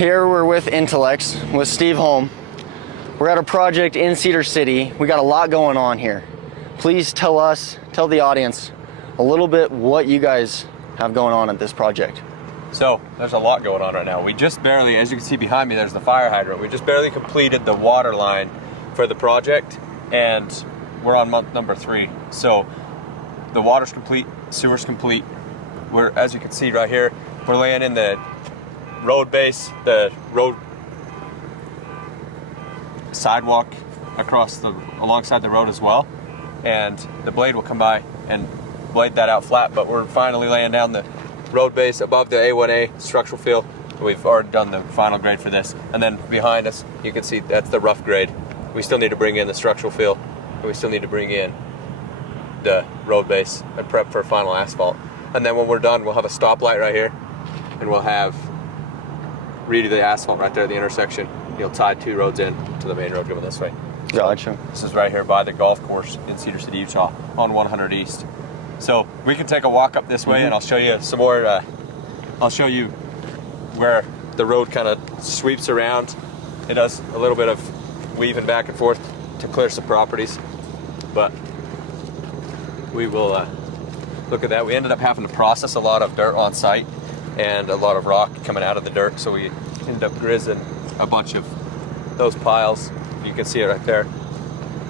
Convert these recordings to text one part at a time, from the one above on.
Here we're with Intellects, with Steve Holm. We're at a project in Cedar City. We got a lot going on here. Please tell the audience a little bit what you guys have going on at this project. So there's a lot going on right now. We just barely, as you can see behind me, there's the fire hydrant. We just barely completed the water line for the project, and we're on month number 3. So the water's complete, sewer's complete. We're, as you can see right here, we're laying in the road base, the road sidewalk alongside the road as well, and the blade will come by and blade that out flat. But we're finally laying down the road base above the A1A structural fill. We've already done the final grade for this, and then behind us you can see that's the rough grade. We still need to bring in the structural fill, and we still need to bring in the road base and prep for final asphalt. And then when we're done, we'll have a stoplight right here, and we'll have redo the asphalt right there at the intersection. You'll tie 2 roads in to the main road going this way. Gotcha. This is right here by the golf course in Cedar City, Utah, on 100 East. So we can take a walk up this way, and I'll show you some more. I'll show you where the road kind of sweeps around. It does a little bit of weaving back and forth to clear some properties, but we will look at that. We ended up having to process a lot of dirt on site and a lot of rock coming out of the dirt, so we ended up grizzing a bunch of those piles. You can see it right there.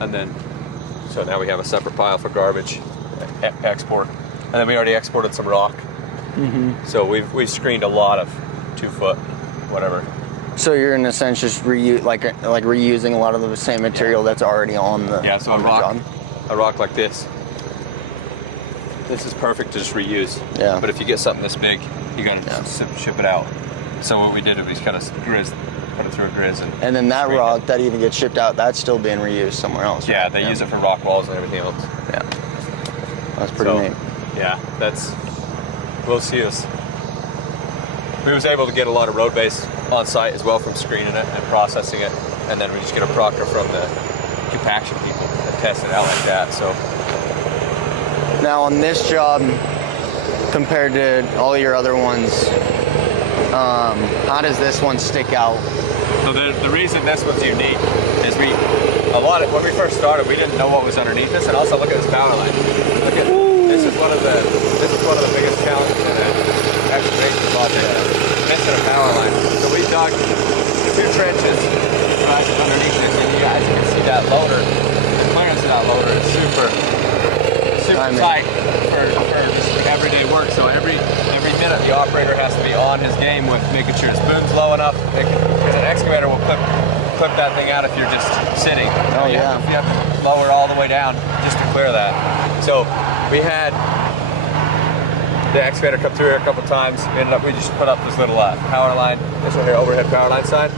And then, so now we have a separate pile for garbage export. And then we already exported some rock. So we've screened a lot of 2-foot, whatever. So you're in a sense just reusing a lot of the same material that's already on the so a rock like this is perfect to just reuse. Yeah. But if you get something this big, you gotta ship it out. So what we did is we kind of put it through a grizz, and then that rock that even gets shipped out, that's still being reused somewhere else. Yeah, they use it for rock walls and everything else. Yeah, that's pretty neat. Yeah, we'll see us. We was able to get a lot of road base on site as well from screening it and processing it, and then we just get a proctor from the compaction people and test it out like that. So now on this job, compared to all your other ones, how does this one stick out? So the reason this one's unique is when we first started, we didn't know what was underneath this, and also look at this power line. Look at this is one of the biggest challenges in an excavation project, missing a power line. So we dug 2 trenches right underneath this, and you guys can see that loader. The clearance of that loader is super tight for just everyday work. So every minute the operator has to be on his game with making sure his boom's low enough, because an excavator will clip that thing out if you're just sitting. You have to lower all the way down just to clear that. So we had the excavator come through here a couple times. We just put up this little power line, this one here, overhead power line sign,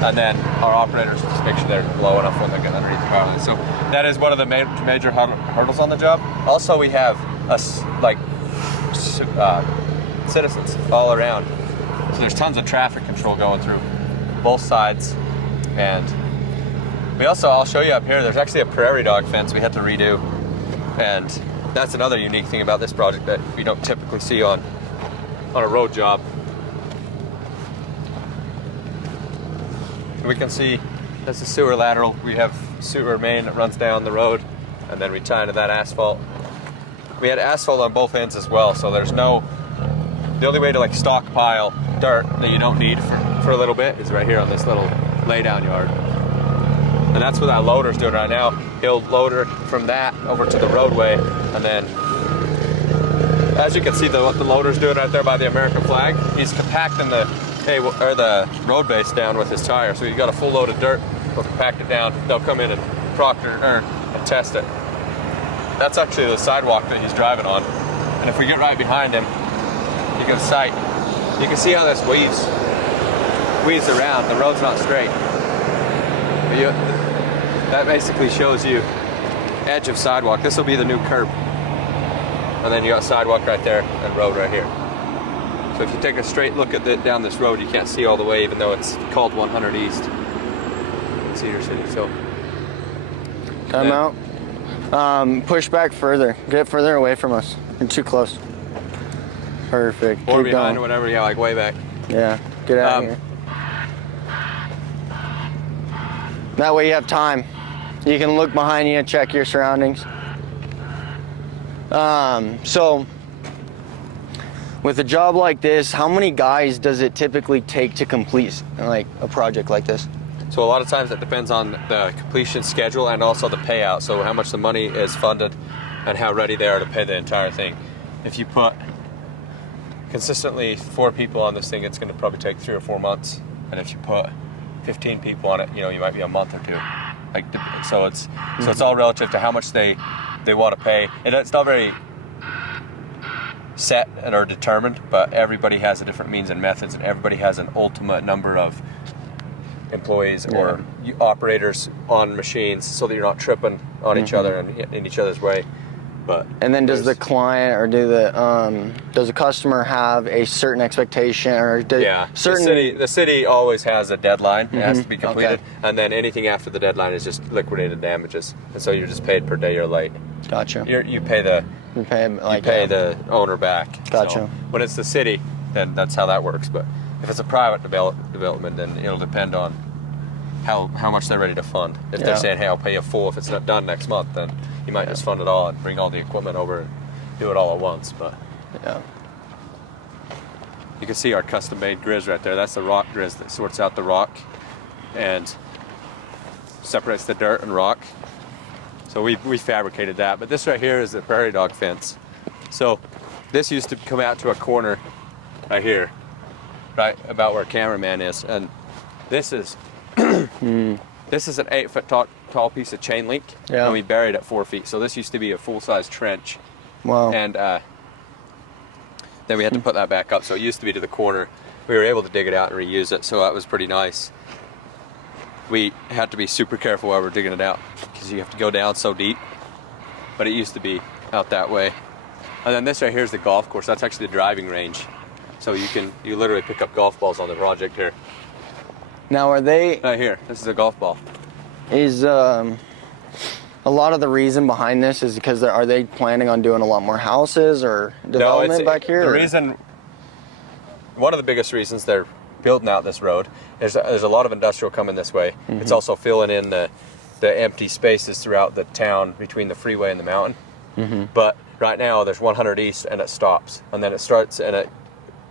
and then our operators just make sure they're low enough when they get underneath the power line. So that is one of the major hurdles on the job. Also, we have citizens all around, so there's tons of traffic control going through both sides. And I'll show you up here, there's actually a prairie dog fence we had to redo, and that's another unique thing about this project that we don't typically see on a road job. We can see that's the sewer lateral. We have sewer main that runs down the road, and then we tie into that asphalt. We had asphalt on both ends as well, so the only way to stockpile dirt that you don't need for a little bit is right here on this little laydown yard. And that's what that loader's doing right now. He'll load her from that over to the roadway, and then, as you can see, what the loader's doing right there by the American flag, he's compacting the road base down with his tire. So he's got a full load of dirt, he'll compact it down, they'll come in and and test it. That's actually the sidewalk that he's driving on. And if we get right behind him, you can see how this weaves around. The road's not straight. That basically shows you edge of sidewalk. This will be the new curb. And then you got sidewalk right there and road right here. So if you take a straight look down this road, you can't see all the way, even though it's called 100 East in Cedar City. So time out. Push back further. Get further away from us. You're too close. Perfect. Or Keep behind going. or whatever, yeah, like way back. Yeah, get out of here. That way you have time. You can look behind you and check your surroundings. So with a job like this, how many guys does it typically take to complete like a project like this? So a lot of times it depends on the completion schedule and also the payout. So how much the money is funded and how ready they are to pay the entire thing. If you put consistently 4 people on this thing, it's going to probably take 3 or 4 months. And if you put 15 people on it, you know, you might be a month or 2. Like, so it's all relative to how much they want to pay. And it's not very set and or determined, but everybody has a different means and methods, and everybody has an ultimate number of employees or operators on machines, so that you're not tripping on each other and in each other's way. And then does the client or does the customer have a certain expectation or the city always has a deadline. It has to be completed, and then anything after the deadline is just liquidated damages, and so you're just paid per day you're late. Gotcha. You pay the owner back. Gotcha. So when it's the city, then that's how that works. But if it's a private development, then it'll depend on how much they're ready to fund. If they're saying, hey, I'll pay you full if it's not done next month, then you might just fund it all and bring all the equipment over and do it all at once. But you can see our custom-made grizz right there. That's the rock grizz that sorts out the rock and separates the dirt and rock. So we fabricated that. But this right here is the prairie dog fence. So this used to come out to a corner right here, right about where cameraman is, and this is this is an 8-foot tall piece of chain link, and we buried it 4 feet. So this used to be a full-size trench. Wow. And then we had to put that back up. So it used to be to the corner. We were able to dig it out and reuse it, so that was pretty nice. We had to be super careful while we're digging it out, because you have to go down so deep. But it used to be out that way. And then this right here is the golf course. That's actually the driving range. So you literally pick up golf balls on the project here. Now are they... Right here, this is a golf ball. Is a lot of the reason behind this is because are they planning on doing a lot more houses or development back here? One of the biggest reasons they're building out this road is there's a lot of industrial coming this way. It's also filling in the empty spaces throughout the town between the freeway and the mountain. But right now there's 100 east and it stops, and then it starts, and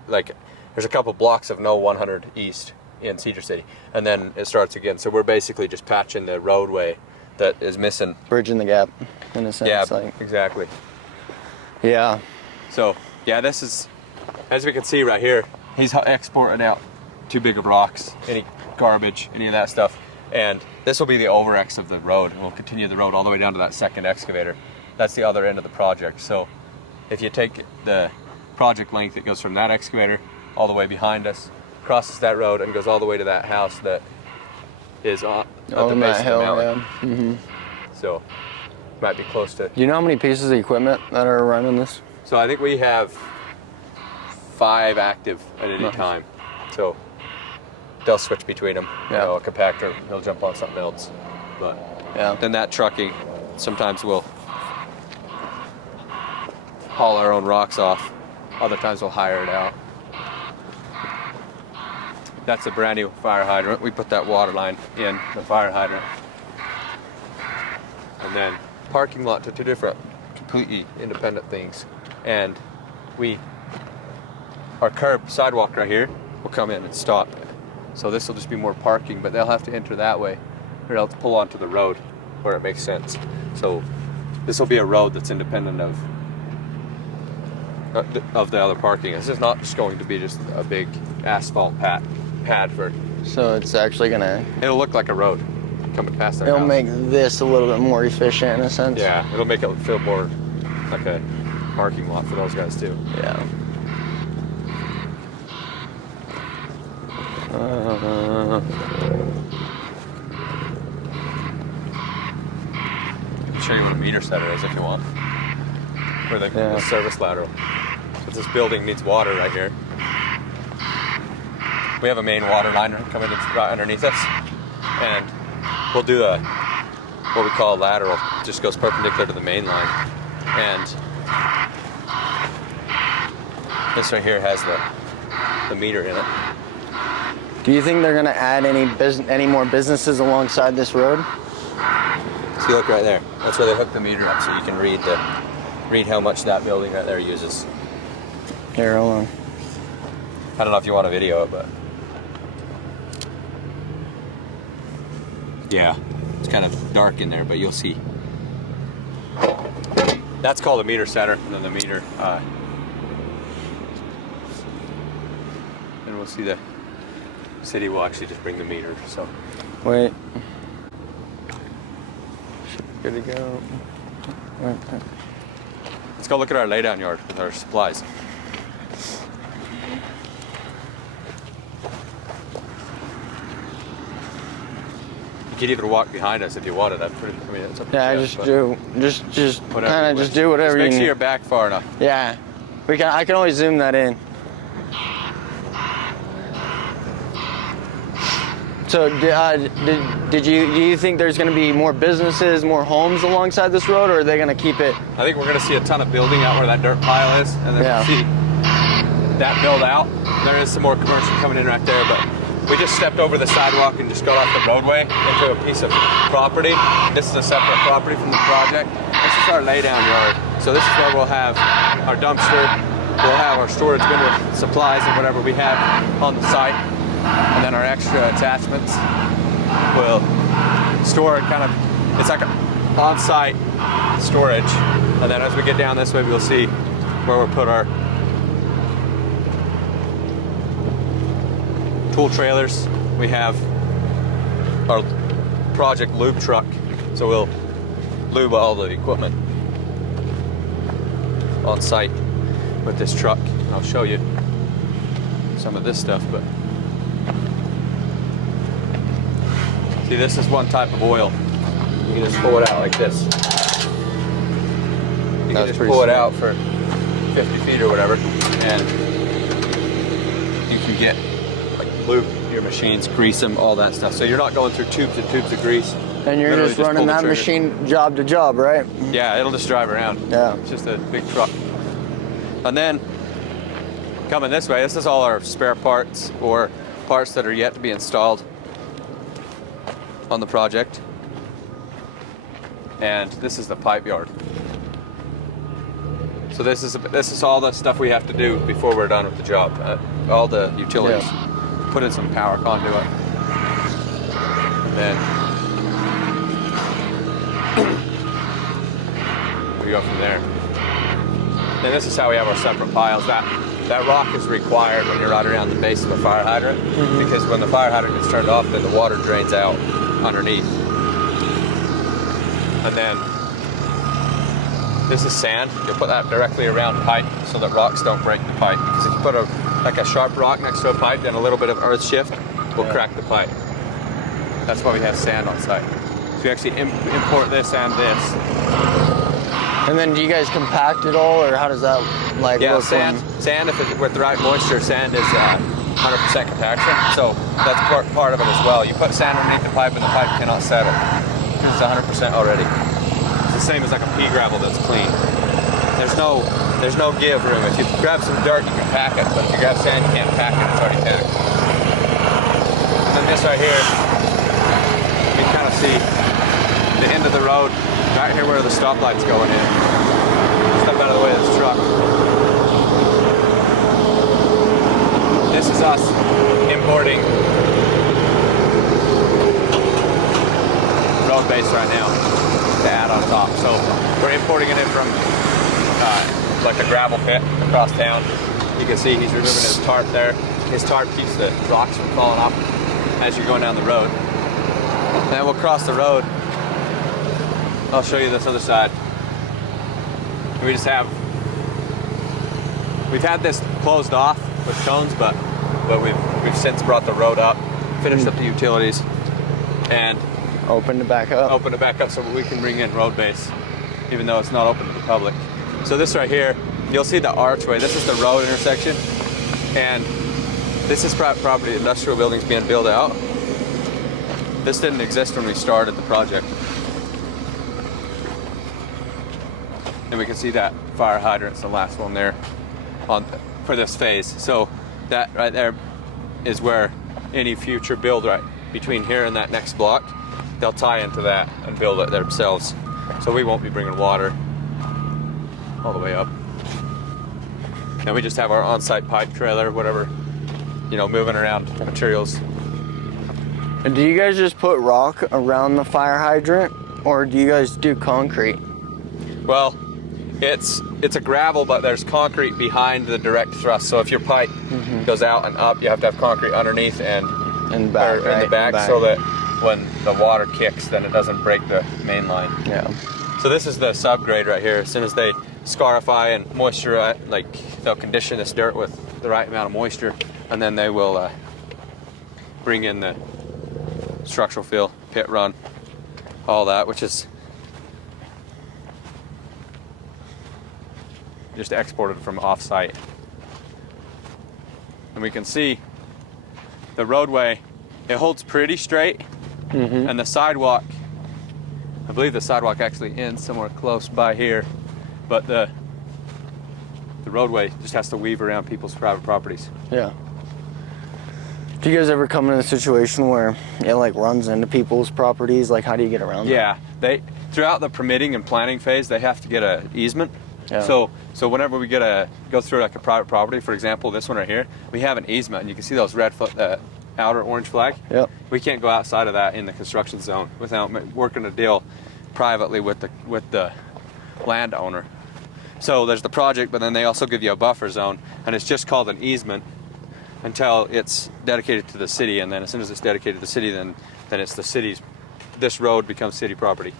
there's a couple blocks of no 100 east in Cedar City, and then it starts again. So we're basically just patching the roadway that is missing, bridging the gap in a sense. Yeah, exactly. Yeah. So yeah, this is, as we can see right here, he's exporting out too big of rocks, any garbage, any of that stuff, and this will be the over-X of the road. We'll continue the road all the way down to that second excavator. That's the other end of the project. So if you take the project length, it goes from that excavator all the way behind us, crosses that road, and goes all the way to that house that is at the base of the mountain. So might be close to. Do you know how many pieces of equipment that are running this? So I think we have 5 active at any time. So they'll switch between them. You know, a compactor, he'll jump on something else. But then that trucking, sometimes we'll haul our own rocks off. Other times we'll hire it out. That's a brand new fire hydrant. We put that water line in the fire hydrant. And then parking lot to 2 different completely independent things. And our curb sidewalk right here will come in and stop. So this will just be more parking, but they'll have to enter that way or else pull onto the road where it makes sense. So this will be a road that's independent of the other parking. This is not just going to be just a big asphalt pad for. So it's actually gonna. It'll look like a road coming past our It'll house. make this a little bit more efficient in a sense. Yeah, it'll make it feel more like a parking lot for those guys too. Yeah. I can show you what a meter setter is if you want. For the service lateral. But this building needs water right here. We have a main water line coming right underneath us, and we'll do what we call a lateral. It just goes perpendicular to the main line, and this right here has the meter in it. Do you think they're gonna add any more businesses alongside this road? See, look right there. That's where they hook the meter up, so you can read how much that building right there uses. Here, hold on. I don't know if you want to video it, but yeah, it's kind of dark in there, but you'll see. That's called a meter center, and then the meter. And we'll see the city will actually just bring the meter. So Wait. Should be good to go. Wait. let's go look at our laydown yard with our supplies. You could even walk behind us if you wanted. That's pretty. I mean, it's up to Yeah, you, just but do. Just whatever kind you of just wish. do whatever Just make you sure need. you're back far enough. Yeah, I can always zoom that in. So do you think there's going to be more businesses, more homes alongside this road, or are they going to keep it? I think we're going to see a ton of building out where that dirt pile is, and then Yeah. we'll see that build out. There is some more commercial coming in right there, but we just stepped over the sidewalk and just got off the roadway into a piece of property. This is a separate property from the project. This is our laydown yard. So this is where we'll have our dumpster, we'll have our storage bin with supplies and whatever we have on the site, and then our extra attachments will store it kind of, it's like an on-site storage. And then as we get down this way, we'll see where we'll put our tool trailers. We have our project lube truck, so we'll lube all the equipment on site with this truck. I'll show you some of this stuff, but see, this is one type of oil. You can just pull it out like this. You can just pull it out for 50 feet or whatever, and you can get lube your machines, grease them, all that stuff. So you're not going through tubes and tubes of grease. And you're Literally just running pull the that trigger. machine job to job, right? Yeah, it'll just drive around. Yeah. It's just a big truck. And then coming this way, this is all our spare parts or parts that are yet to be installed on the project. And this is the pipe yard. So this is all the stuff we have to do before we're done with the job. All the utilities. Yeah. Put in some power conduit. Then we go from there. And this is how we have our separate piles. That rock is required when you're right around the base of a fire hydrant, because when the fire hydrant gets turned off, then the water drains out underneath. And then this is sand. You'll put that directly around pipe so that rocks don't break the pipe. Because if you put like a sharp rock next to a pipe, then a little bit of earth shift will crack the pipe. That's why we have sand on site. So we actually import this and this. And then do you guys compact it all, or how does that like Yeah, work? sand with the right moisture, sand is 100% compaction. So that's part of it as well. You put sand underneath the pipe and the pipe cannot settle because it's 100% already. It's the same as like a pea gravel that's clean. There's no give room. If you grab some dirt, you can pack it, but if you grab sand, you can't pack it. It's already packed. And then this right here, you can kind of see the end of the road, right here where the stoplight's going in. Step out of the way of this truck. This is us importing road base right now to add on top. So we're importing it in from like a gravel pit across town. You can see he's removing his tarp there. His tarp keeps the rocks from falling off as you're going down the road. And then we'll cross the road. I'll show you this other side. We've had this closed off with cones, but we've since brought the road up, finished up the utilities, and Open it back up. open it back up so we can bring in road base, even though it's not open to the public. So this right here, you'll see the archway. This is the road intersection, and this is property industrial buildings being built out. This didn't exist when we started the project. And we can see that fire hydrant's the last one there for this phase. So that right there is where any future build right between here and that next block, they'll tie into that and build it themselves. So we won't be bringing water all the way up. And we just have our on-site pipe trailer, whatever, you know, moving around materials. And do you guys just put rock around the fire hydrant, or do you guys do concrete? Well, it's a gravel, but there's concrete behind the direct thrust. So if your pipe goes out and up, you have to have concrete underneath and In the back, in the back, so that when the water kicks, then it doesn't break the main line. Yeah. So this is the subgrade right here. As soon as they scarify and moisturize, like they'll condition this dirt with the right amount of moisture, and then they will bring in the structural fill, pit run, all that, which is just exported from off-site. And we can see the roadway, it holds pretty straight, and the sidewalk, I believe the sidewalk actually ends somewhere close by here, but the roadway just has to weave around people's private properties. Yeah. Do you guys ever come in a situation where it like runs into people's properties? Like, how do you get around that? Yeah, throughout the permitting and planning phase, they have to get an easement. Yeah. So whenever we go through like a private property, for example, this one right here, we have an easement, and you can see those red outer orange flag. Yep. We can't go outside of that in the construction zone without working a deal privately with the landowner. So there's the project, but then they also give you a buffer zone, and it's just called an easement until it's dedicated to the city, and then as soon as it's dedicated to the city, then it's the city's. This road becomes city property.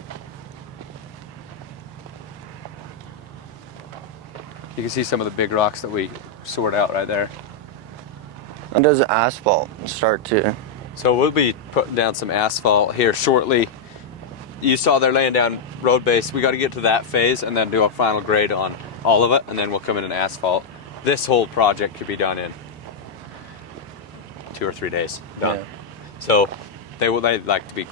You can see some of the big rocks that we sort out right there. When does asphalt start to? So we'll be putting down some asphalt here shortly. You saw they're laying down road base. We got to get to that phase and then do a final grade on all of it, and then we'll come in and asphalt. This whole project could be done in 2 or 3 days. Done. Yeah. So they like to be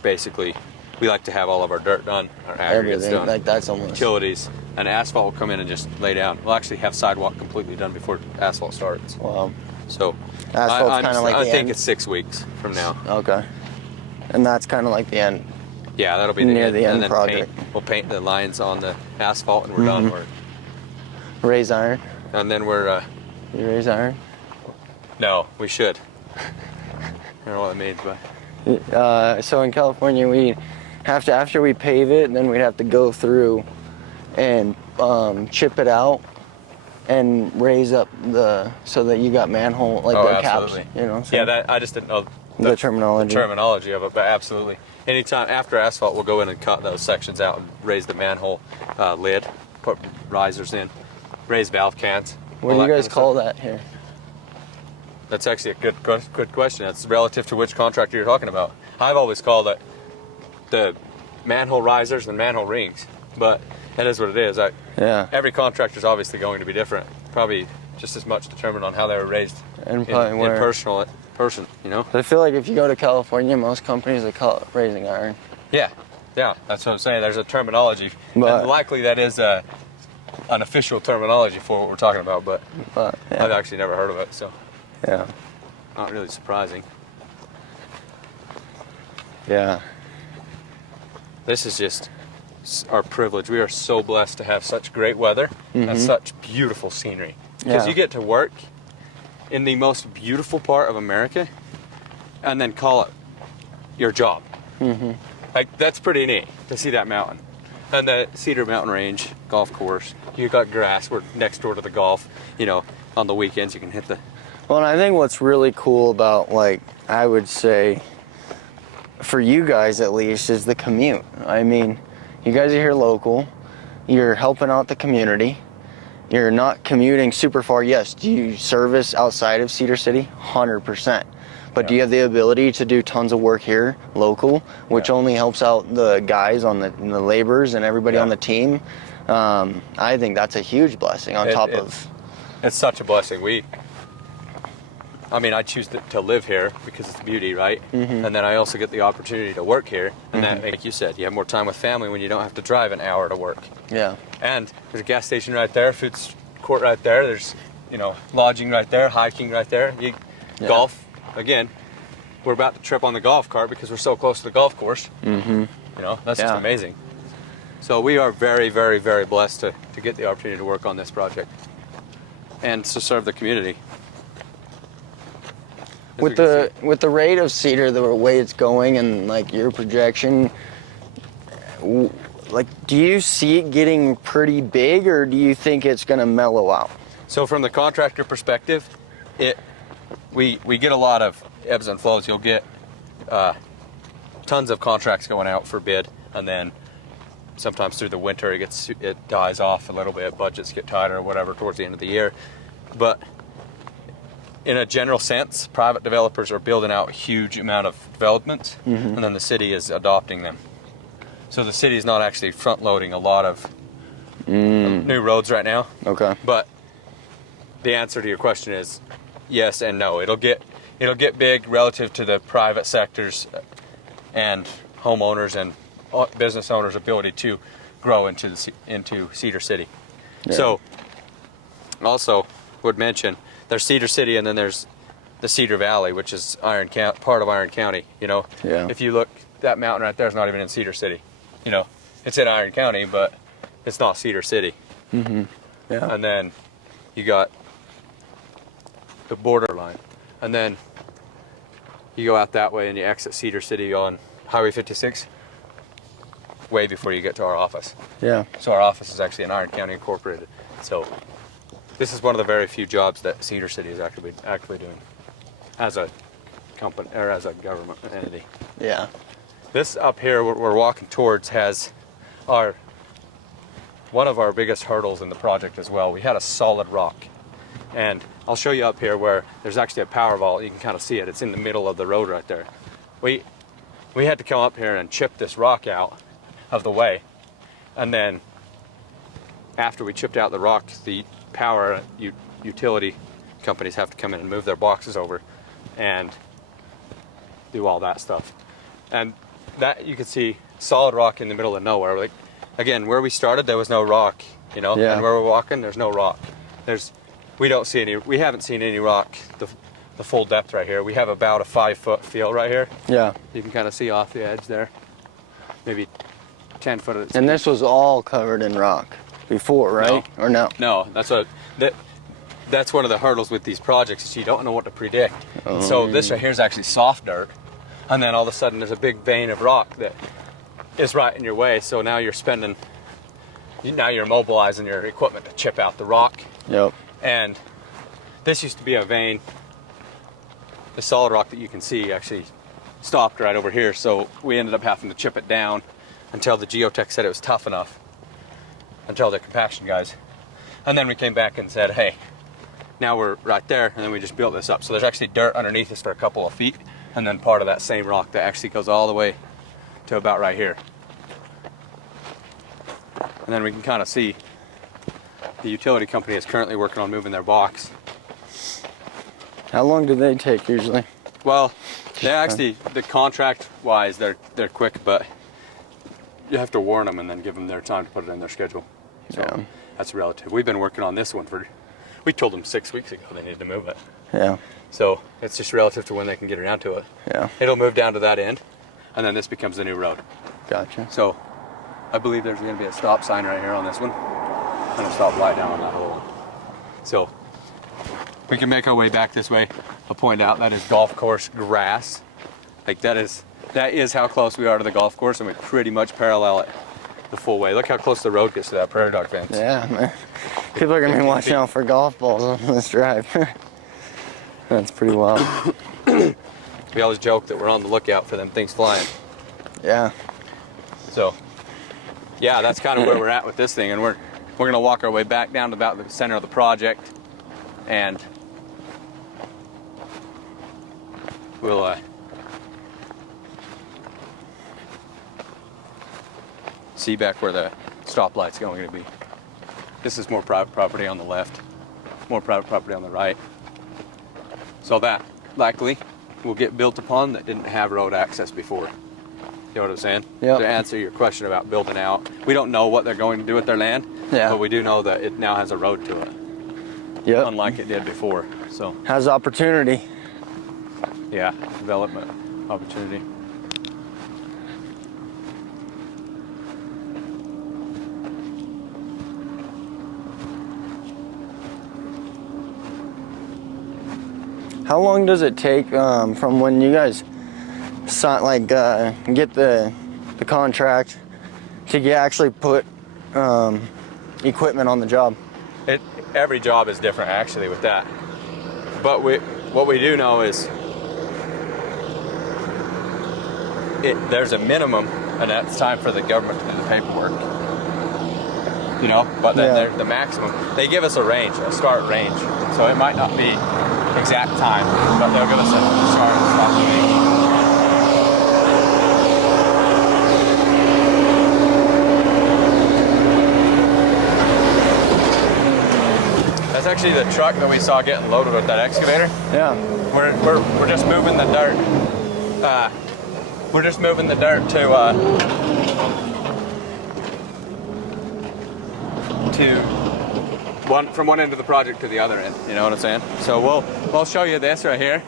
basically. We like to have all of our dirt done, our aggregates Everything done, like that's almost. utilities, and asphalt will come in and just lay down. We'll actually have sidewalk completely done before asphalt starts. Wow. So Asphalt's kind of like I the think end. it's 6 weeks from now. Okay. And that's kind of like the end. Yeah, that'll be Near the end and then project. We'll paint the lines on the asphalt, and we're done. Raise iron. And then we're. You raise iron. No, we should. I don't know what that means, but. So in California, we have to, after we pave it, then we'd have to go through and chip it out and raise up so that you got manhole, like the caps, you know. So Yeah, that I just didn't know the terminology. The terminology of it, but absolutely. Anytime after asphalt, we'll go in and cut those sections out and raise the manhole lid, put risers in, raise valve cans. What do you guys call that here? That's actually a good question. It's relative to which contractor you're talking about. I've always called it the manhole risers and manhole rings, but that is what it is. Yeah. Every contractor is obviously going to be different. Probably just as much determined on how they were raised And in person, you know? But I feel like if you go to California, most companies they call it raising iron. Yeah, that's what I'm saying. There's a terminology, But- and likely that is an official terminology for what we're talking about, but yeah. I've actually never heard of it, so Yeah. not really surprising. Yeah. This is just our privilege. We are so blessed to have such great weather and such beautiful scenery. Because Yeah. you get to work in the most beautiful part of America and then call it your job. Like, that's pretty neat to see that mountain. And the Cedar Mountain Range golf course. You got grass. We're next door to the golf. You know, on the weekends you can hit the... Well, and I think what's really cool about, like, I would say, for you guys at least, is the commute. I mean, you guys are here local. You're helping out the community. You're not commuting super far. Yes, do you service outside of Cedar City? 100%. But do you have the ability to do tons of work here, local, which only helps out the guys on the laborers and everybody on the team? I think that's a huge blessing on top of... It's such a blessing. I choose to live here because it's beauty, right? And then I also get the opportunity to work here. And that, like you said, you have more time with family when you don't have to drive an hour to work. Yeah. And there's a gas station right there, food court right there. There's, lodging right there, hiking right there. Golf again, we're about to trip on the golf cart because we're so close to the golf course. Mm-hmm. You know, that's just amazing. So we are very, very, very blessed to get the opportunity to work on this project and to serve the community. With the rate of Cedar, the way it's going, and like your projection, like, do you see it getting pretty big, or do you think it's going to mellow out? So from the contractor perspective, we get a lot of ebbs and flows. You'll get tons of contracts going out for bid, and then sometimes through the winter it dies off a little bit. Budgets get tighter or whatever towards the end of the year. But in a general sense, private developers are building out a huge amount of developments, and then the city is adopting them. So the city is not actually front loading a lot of new roads right now. Okay. But the answer to your question is yes and no. It'll get big relative to the private sectors and homeowners and business owners' ability to grow into Cedar City. Yeah. So also would mention there's Cedar City, and then there's the Cedar Valley, which is part of Iron County. You know, if you look, that mountain right there is not even in Cedar City. You know, it's in Iron County, but it's not Cedar City. Mm-hmm. Yeah. And then you got the borderline, and then you go out that way and you exit Cedar City on Highway 56 way before you get to our office. Yeah. So our office is actually in Iron County Incorporated. So this is one of the very few jobs that Cedar City is actually doing as a company or as a government entity. Yeah. This up here we're walking towards has one of our biggest hurdles in the project as well. We had a solid rock, and I'll show you up here where there's actually a power vault. You can kind of see it. It's in the middle of the road right there. We had to come up here and chip this rock out of the way, and then after we chipped out the rock, the power utility companies have to come in and move their boxes over and do all that stuff. And that, you can see solid rock in the middle of nowhere. Like, again, where we started, there was no rock, you know, and where we're walking, there's no rock. We haven't seen any rock the full depth right here. We have about a 5-foot field right here. Yeah. You can kind of see off the edge there, maybe 10 foot at And this was all covered in rock before, right? No. Or no? No, that's one of the hurdles with these projects, is you don't know what to predict. So this right here is actually soft dirt, and then all of a sudden there's a big vein of rock that is right in your way. So now you're mobilizing your equipment to chip out the rock. Yep. And this used to be a vein. The solid rock that you can see actually stopped right over here, so we ended up having to chip it down until the geotech said it was tough enough, until the compaction guys. And then we came back and said, hey, now we're right there, and then we just built this up. So there's actually dirt underneath us for a couple of feet, and then part of that same rock that actually goes all the way to about right here. And then we can kind of see the utility company is currently working on moving their box. How long do they take usually? Well, they actually, the contract-wise, they're quick, but you have to warn them and then give them their time to put it in their schedule. So that's relative. We've been working on this one we told them 6 weeks ago they needed to move it. Yeah. So it's just relative to when they can get around to it. Yeah. It'll move down to that end, and then this becomes the new road. Gotcha. So I believe there's going to be a stop sign right here on this one, and a stop light down on that little one. So we can make our way back this way. I'll point out that is golf course grass. Like that is how close we are to the golf course, and we pretty much parallel it the full way. Look how close the road gets to that prairie dog fence. Yeah, man. People are gonna be watching out for golf balls on this drive. That's pretty wild. We always joke that we're on the lookout for them things flying. Yeah. So, yeah, that's kind of where we're at with this thing, and we're gonna walk our way back down to about the center of the project, and we'll see back where the stoplight's going to be. This is more private property on the left, more private property on the right. So that likely will get built upon that didn't have road access before. You know what I'm saying? Yep. To answer your question about building out, we don't know what they're going to do with their land, but we do know that it now has a road to it. Yep. Unlike it did before. So has opportunity. yeah, development opportunity. How long does it take from when you guys sign, get the contract to actually put equipment on the job? Every job is different actually with that. But what we do know is there's a minimum, and that's time for the government to do the paperwork. You know, but then Yeah. the maximum, they give us a range, a start range. So it might not be exact time, but they'll give us a start and stop range. That's actually the truck that we saw getting loaded with that excavator. Yeah. We're just moving the dirt. We're just moving the dirt from one end of the project to the other end. You know what I'm saying? So we'll show you this right here.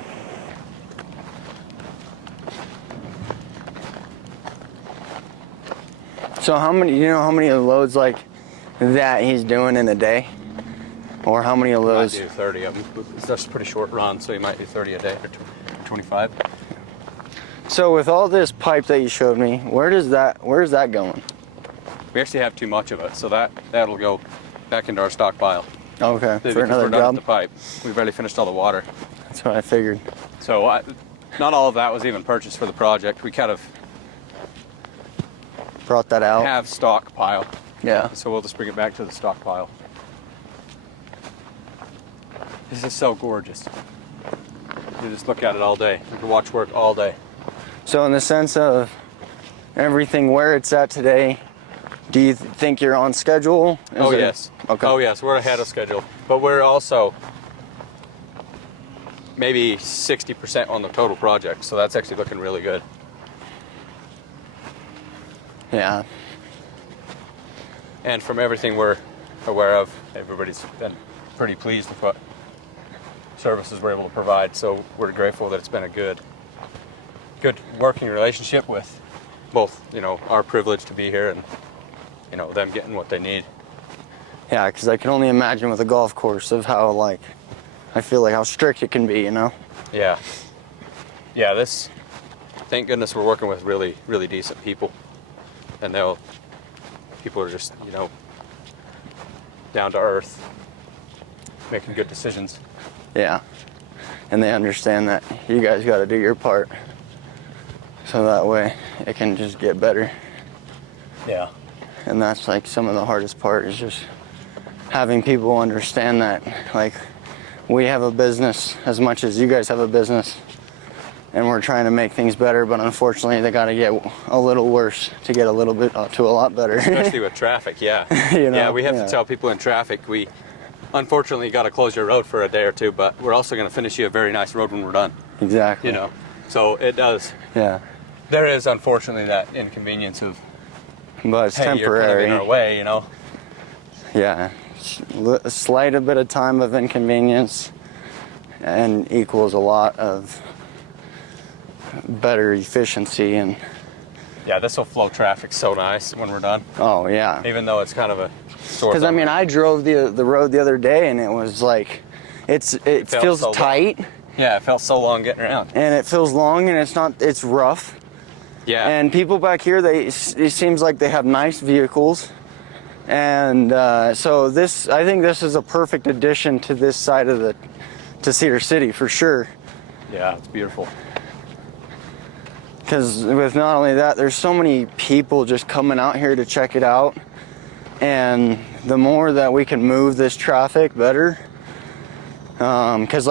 So how many loads like that he's doing in a day? Or how many of He might those? do 30 of them. It's just a pretty short run, so you might do 30 a day or 25. So with all this pipe that you showed me, where is that going? We actually have too much of it, so that'll go back into our stockpile. Okay, Because for another we're done job. with the pipe. We've barely finished all the water. That's what I figured. So not all of that was even purchased for the project. We kind of Brought that out. have stockpile. Yeah. So we'll just bring it back to the stockpile. This is so gorgeous. You just look at it all day. You can watch work all day. So in the sense of everything where it's at today, do you think you're on schedule? Yes. Okay. Oh yes, we're ahead of schedule. But we're also maybe 60% on the total project. So that's actually looking really good. Yeah. And from everything we're aware of, everybody's been pretty pleased with what services we're able to provide. So we're grateful that it's been a good working relationship with both, our privilege to be here and, them getting what they need. Yeah, because I can only imagine with a golf course of how I feel like how strict it can be, Yeah. Yeah, thank goodness we're working with really, really decent people. And people are just, down to earth, making good decisions. Yeah. And they understand that you guys got to do your part. So that way it can just get better. Yeah. And that's some of the hardest part is just having people understand that we have a business as much as you guys have a business and we're trying to make things better, but unfortunately they got to get a little worse to get a little bit to a lot better. Especially with traffic, yeah. Yeah, we have to tell people in traffic, we unfortunately got to close your road for a day or two, but we're also going to finish you a very nice road when we're done. Exactly. So it does. Yeah. There is unfortunately that inconvenience of, But it's hey, temporary. you're kind of in our way, Yeah. A slight bit of time of inconvenience and equals a lot of better efficiency and Yeah, this will flow traffic so nice when we're done. oh yeah. Even though it's kind of a sore Because thumb. I drove the road the other day and it was it felt feels so tight Yeah, it felt so long getting around. and it feels long and it's rough. Yeah. And people back here, it seems like they have nice vehicles. And so I think this is a perfect addition to this side of to Cedar City for sure. Yeah, it's beautiful. Because with not only that, there's so many people just coming out here to check it out. And the more that we can move this traffic, better. Because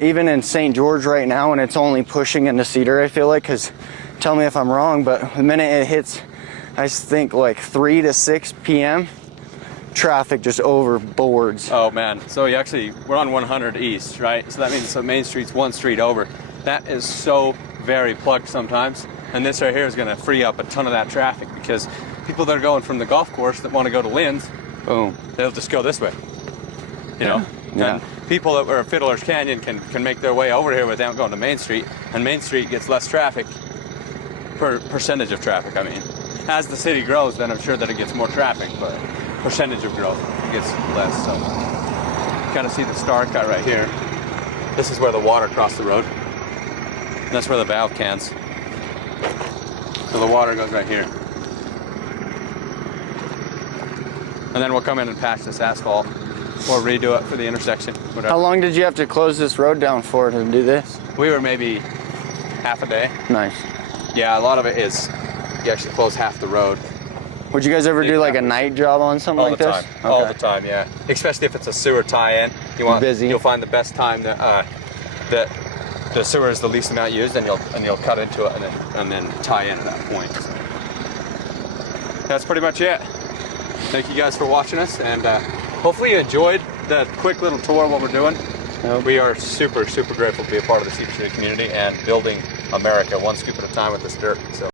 even in St. George right now, and it's only pushing into Cedar, I feel like, because tell me if I'm wrong, but the minute it hits, I think 3 to 6 p.m., traffic just overboards. Oh man, so we're on 100 East, right? So that means the main street's one street over. That is so very plugged sometimes. And this right here is gonna free up a ton of that traffic because people that are going from the golf course that wanna go to Lynn's, Boom. they'll just go this way, you know? Yeah. And people that were at Fiddler's Canyon can make their way over here without going to Main Street, and Main Street gets less traffic per percentage of traffic. I mean, as the city grows, then I'm sure that it gets more traffic, but percentage of growth gets less. So kind of see the star cut right here. This is where the water crossed the road. And that's where the valve cans. So the water goes right here. And then we'll come in and patch this asphalt or redo it for the intersection, whatever. How long did you have to close this road down for to do this? We were maybe half a day. Nice. Yeah, a lot of it is you actually close half the road. Would you guys ever do like a night job on something All like the this? time. All the time, yeah. Especially if it's a sewer tie-in. You'll find the best time that the sewer is the least amount used, and you'll cut into it and then tie in at that point. So that's pretty much it. Thank you guys for watching us, and hopefully you enjoyed the quick little tour of what we're doing. Yep. We are super, super grateful to be a part of the Cedar City community and building America one scoop at a time with this dirt. So.